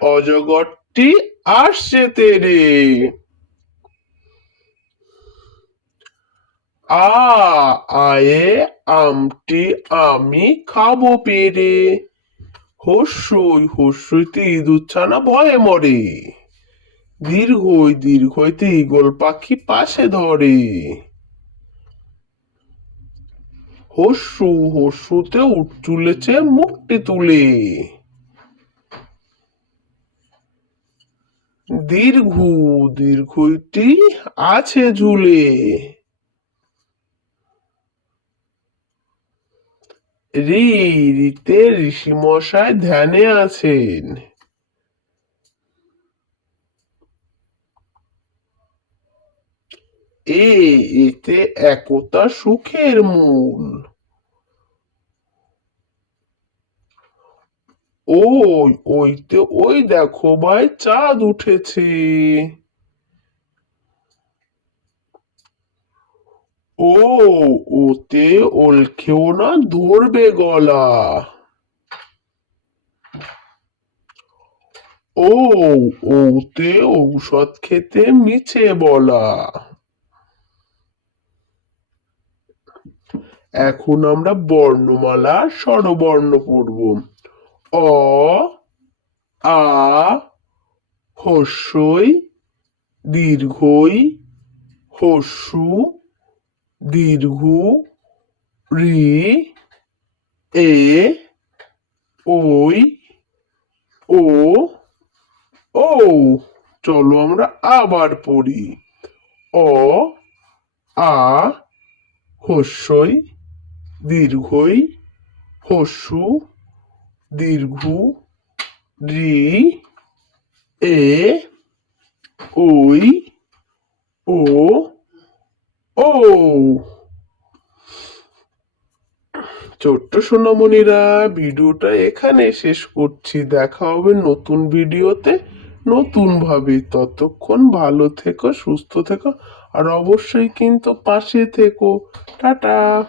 অজগরটি আসছে তেরে। আ, আয়ে আমটি আমি খাব পেরে। হস্যই হস্যইতে ইঁদুর ছানা ভয়ে মরে। দীর্ঘই দীর্ঘইতে ঈগল পাখি পাশে ধরে। হস্যু হস্যুতে উঠ চুলেছে মুখটি তুলে। দীর্ঘ দীর্ঘইটি আছে ঝুলে। রিতে ঋষি মশাই ধ্যানে আছেন। এ এতে একতা সুখের মূল। ওই ওইতে ওই দেখো ভাই চাঁদ উঠেছে। ও, ওতে ওলখেও না ধরবে গলা। ও, ওতে ঔষধ খেতে মিছে বলা। এখন আমরা বর্ণমালা, স্বরবর্ণ পড়ব। অ, আ, হস্যই, দীর্ঘই, হস্যু, দীর্ঘ, রি, এ, ওই, ও ও চলো আমরা আবার পড়ি। অ, আ, হস্যই, দীর্ঘই, হস্যু দীর্ঘ রি এ ওই ও ও। ছোট্ট সোনামণিরা, ভিডিওটা এখানে শেষ করছি। দেখা হবে নতুন ভিডিওতে। নতুন ভাবে ততক্ষণ ভালো থেকো, সুস্থ থেকো, আর অবশ্যই কিন্তু পাশে থেকো। টাটা।